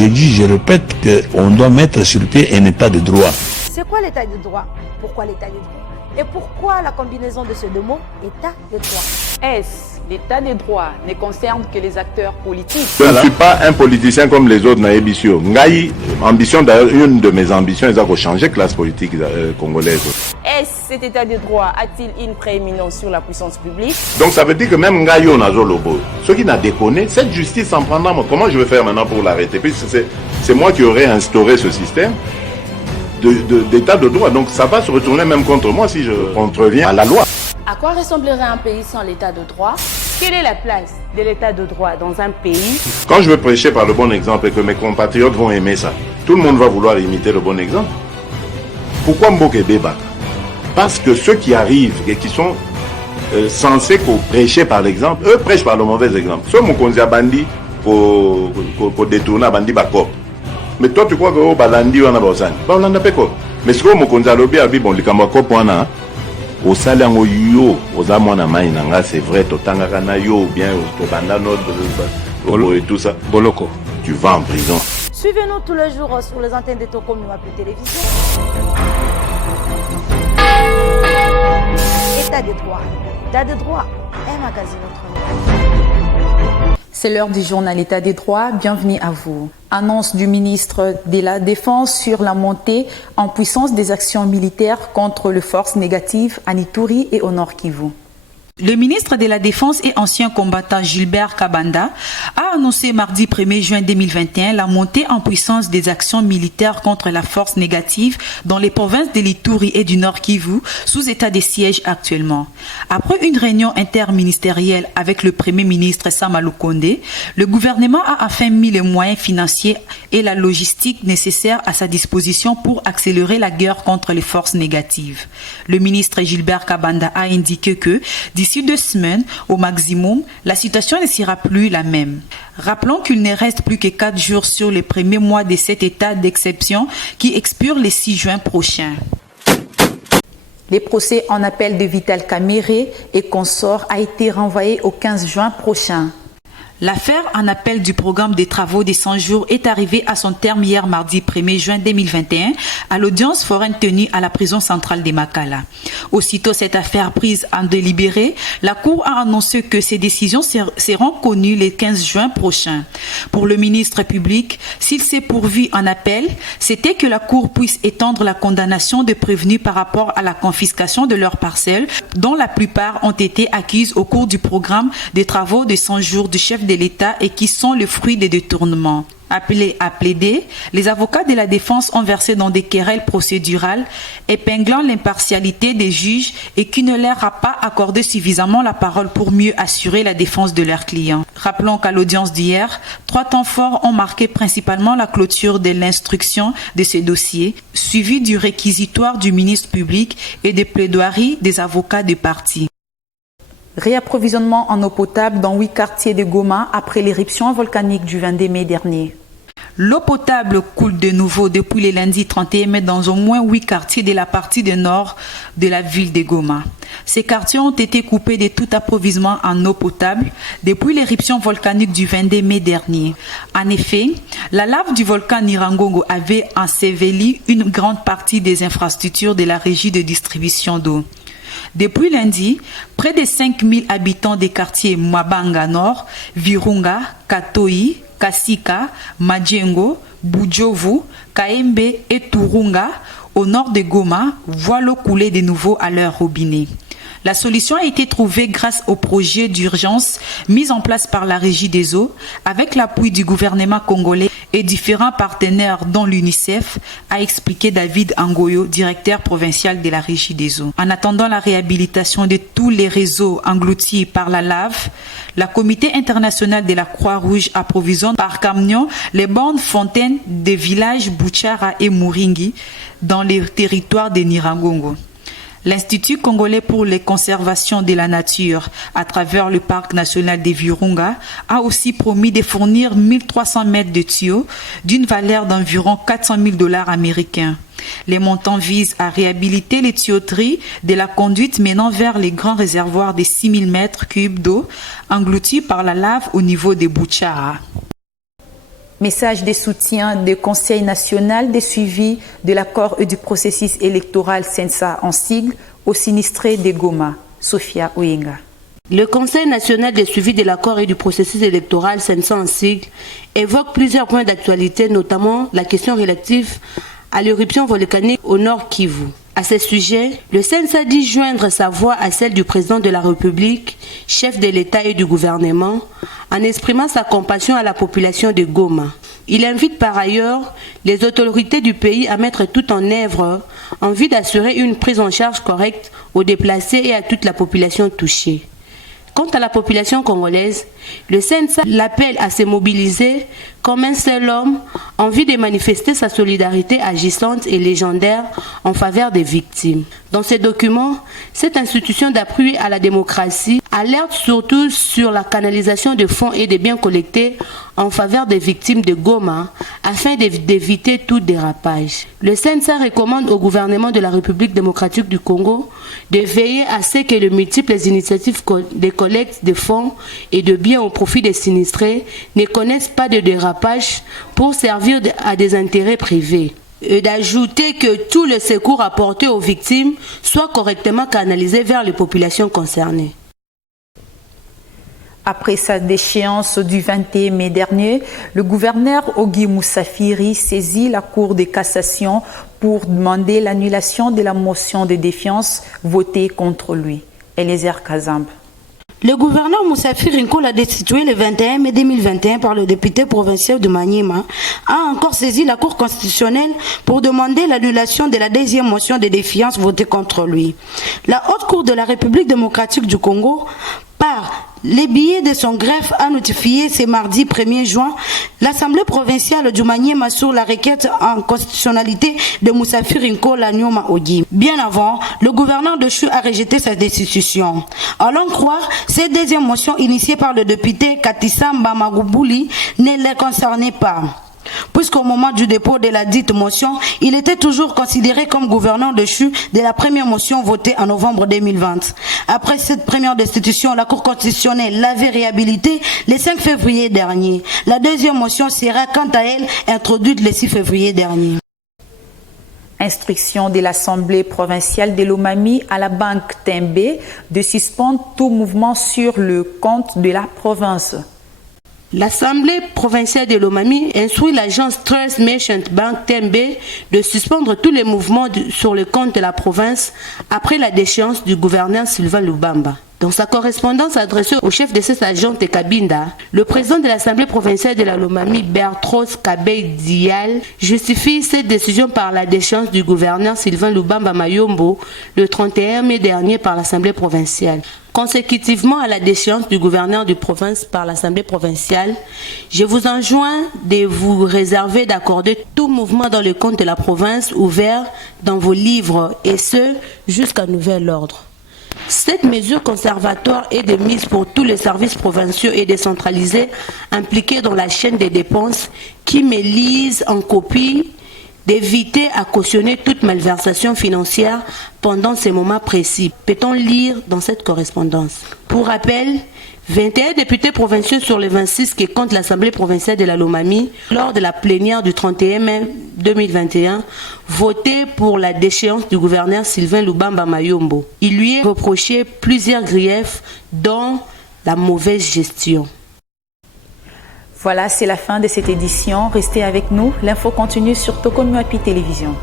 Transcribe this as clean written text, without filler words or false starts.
je dis, je répète qu'on doit mettre sur pied un état de droit. C'est quoi l'état de droit? Pourquoi l'état de droit? Et pourquoi la combinaison de ces deux mots, état de droit? Est-ce l'état de droit ne concerne que les acteurs politiques? Je ne suis pas un politicien comme les autres naïbisio. Ngai, ambition d'ailleurs, une de mes ambitions, c'est de changer la classe politique congolaise. Est-ce cet état de droit a-t-il une prééminence sur la puissance publique? Donc ça veut dire que même Ngai on a Zolobo. Ceux qui n'a déconné, cette justice en prendra. Comment je vais faire maintenant pour l'arrêter? Puisque c'est moi qui aurais instauré ce système d'état de droit. Donc ça va se retourner même contre moi si je contreviens à la loi. À quoi ressemblerait un pays sans l'état de droit? Quelle est la place de l'état de droit dans un pays? Quand je veux prêcher par le bon exemple et que mes compatriotes vont aimer ça, tout le monde va vouloir imiter le bon exemple. Pourquoi Mboké Beba? Parce que ceux qui arrivent et qui sont censés prêcher par l'exemple, eux prêchent par le mauvais exemple. Ceux qui ont bandi pour détourner bandi bakop. Mais toi tu crois que au balandi wana bosani ba olanda peko mais ce que mo konza lobi abi bon likambo ko pona au salango yo oza mwana mai nanga c'est vrai totanga kana yo bien to banda notre et tout ça boloko tu vas en prison. Suivez-nous tous les jours sur les antennes de Tocom Noapi Télévision. État de droit. État de droit. Un magazine autrement. C'est l'heure du journal État des droits. Bienvenue à vous. Annonce du ministre de la Défense sur la montée en puissance des actions militaires contre les forces négatives à Ituri et au Nord Kivu. Le ministre de la Défense et ancien combattant Gilbert Kabanda a annoncé mardi 1er juin 2021 la montée en puissance des actions militaires contre la force négative dans les provinces de l'Ituri et du Nord Kivu, sous état de siège actuellement. Après une réunion interministérielle avec le Premier ministre Sama Lukonde, le gouvernement a enfin mis les moyens financiers et la logistique nécessaires à sa disposition pour accélérer la guerre contre les forces négatives. Le ministre Gilbert Kabanda a indiqué que d'ici 2 semaines, au maximum, la situation ne sera plus la même. Rappelons qu'il ne reste plus que 4 jours sur les premiers mois de cet état d'exception qui expire le 6 juin prochain. Les procès en appel de Vital Kamerhe et consorts a été renvoyé au 15 juin prochain. L'affaire en appel du programme des travaux des 100 jours est arrivée à son terme hier mardi 1er juin 2021 à l'audience foraine tenue à la prison centrale de Makala. Aussitôt cette affaire prise en délibéré, la Cour a annoncé que ces décisions seront connues le 15 juin prochain. Pour le ministre public, s'il s'est pourvu en appel, c'était que la Cour puisse étendre la condamnation des prévenus par rapport à la confiscation de leurs parcelles, dont la plupart ont été acquises au cours du programme des travaux de 100 jours du chef de l'État et qui sont le fruit des détournements. Appelés à plaider, les avocats de la défense ont versé dans des querelles procédurales, épinglant l'impartialité des juges et qui ne leur a pas accordé suffisamment la parole pour mieux assurer la défense de leurs clients. Rappelons qu'à l'audience d'hier, 3 temps forts ont marqué principalement la clôture de l'instruction de ces dossiers, suivi du réquisitoire du ministre public et des plaidoiries des avocats des parties. Réapprovisionnement en eau potable dans 8 quartiers de Goma après l'éruption volcanique du 22 mai dernier. L'eau potable coule de nouveau depuis le lundi 31 mai dans au moins 8 quartiers de la partie du nord de la ville de Goma. Ces quartiers ont été coupés de tout approvisionnement en eau potable depuis l'éruption volcanique du 22 mai dernier. En effet, la lave du volcan Nyiragongo avait enseveli une grande partie des infrastructures de la régie de distribution d'eau. Depuis lundi, près de 5000 habitants des quartiers Mabanga Nord, Virunga, Katoi, Kasika, Madjengo, Bujovu, Kaembe et Turunga, au nord de Goma, voient l'eau couler de nouveau à leur robinet. La solution a été trouvée grâce au projet d'urgence mis en place par la Régie des eaux, avec l'appui du gouvernement congolais et différents partenaires dont l'UNICEF, a expliqué David Angoyo, directeur provincial de la Régie des eaux. En attendant la réhabilitation de tous les réseaux engloutis par la lave, la Comité international de la Croix-Rouge approvisionne par camion les bornes fontaines des villages Bouchara et Mouringi dans les territoires de Nyiragongo. L'Institut congolais pour la conservation de la nature, à travers le parc national des Virunga, a aussi promis de fournir 1300 mètres de tuyaux d'une valeur d'environ 400 000 $ américains. Les montants visent à réhabiliter les tuyauteries de la conduite menant vers les grands réservoirs de 6000 mètres cubes d'eau engloutis par la lave au niveau des Bouchara. Message de soutien du Conseil national de suivi de l'accord et du processus électoral CENSA en sigle aux sinistrés de Goma. Sophia Oyenga. Le Conseil national de suivi de l'accord et du processus électoral CENSA en sigle évoque plusieurs points d'actualité, notamment la question relative à l'éruption volcanique au nord Kivu. À ce sujet, le CENSA dit joindre sa voix à celle du président de la République, chef de l'État et du gouvernement, en exprimant sa compassion à la population de Goma. Il invite par ailleurs les autorités du pays à mettre tout en œuvre en vue d'assurer une prise en charge correcte aux déplacés et à toute la population touchée. Quant à la population congolaise, le CENSA l'appelle à se mobiliser comme un seul homme en vue de manifester sa solidarité agissante et légendaire en faveur des victimes. Dans ces documents, cette institution d'appui à la démocratie alerte surtout sur la canalisation de fonds et de biens collectés en faveur des victimes de Goma afin d'éviter tout dérapage. Le CENSA recommande au gouvernement de la République démocratique du Congo de veiller à ce que les multiples initiatives de collecte de fonds et de biens au profit des sinistrés ne connaissent pas de dérapage pour servir à des intérêts privés. Et d'ajouter que tout le secours apporté aux victimes soit correctement canalisé vers les populations concernées. Après sa déchéance du 21 mai dernier, le gouverneur Ogi Moussafiri saisit la Cour de cassation pour demander l'annulation de la motion de défiance votée contre lui. Eliezer Kazamb. Le gouverneur Moussafiri Nkola, destitué le 21 mai 2021 par le député provincial de Maniema, a encore saisi la Cour constitutionnelle pour demander l'annulation de la deuxième motion de défiance votée contre lui. La Haute Cour de la République démocratique du Congo, par les billets de son greffe, a notifié ce mardi 1er juin l'Assemblée provinciale du Maniema sur la requête en constitutionnalité de Moussafiri Nkola Nyoma Ogi. Bien avant, le gouverneur de Chu a rejeté sa destitution. Allons croire, cette deuxième motion initiée par le député Katisamba Magubouli ne les concernait pas, puisqu'au moment du dépôt de la dite motion, il était toujours considéré comme gouverneur de Chu de la première motion votée en novembre 2020. Après cette première destitution, la Cour constitutionnelle l'avait réhabilité le 5 février dernier. La deuxième motion sera quant à elle introduite le 6 février dernier. Instruction de l'Assemblée provinciale de Lomami à la Banque Tembe de suspendre tout mouvement sur le compte de la province. L'Assemblée provinciale de Lomami instruit l'agence Trust Merchant Bank Tembe de suspendre tous les mouvements sur le compte de la province après la déchéance du gouverneur Sylvain Lubamba. Dans sa correspondance adressée au chef de cette agence de Kabinda, le président de l'Assemblée provinciale de la Lomami, Bertros Kabey Dial, justifie cette décision par la déchéance du gouverneur Sylvain Lubamba Mayombo le 31 mai dernier par l'Assemblée provinciale. Consécutivement à la déchéance du gouverneur de province par l'Assemblée provinciale, je vous enjoins de vous réserver d'accorder tout mouvement dans le compte de la province ouvert dans vos livres, et ce, jusqu'à nouvel ordre. Cette mesure conservatoire est de mise pour tous les services provinciaux et décentralisés impliqués dans la chaîne des dépenses qui me lisent en copie d'éviter à cautionner toute malversation financière pendant ces moments précis. Peut-on lire dans cette correspondance? Pour rappel, 21 députés provinciaux sur les 26 qui comptent l'Assemblée provinciale de la Lomami, lors de la plénière du 31 mai 2021, votaient pour la déchéance du gouverneur Sylvain Lubamba Mayombo. Il lui est reproché plusieurs griefs, dont la mauvaise gestion. Voilà, c'est la fin de cette édition. Restez avec nous. L'info continue sur Tokomiapi Télévision.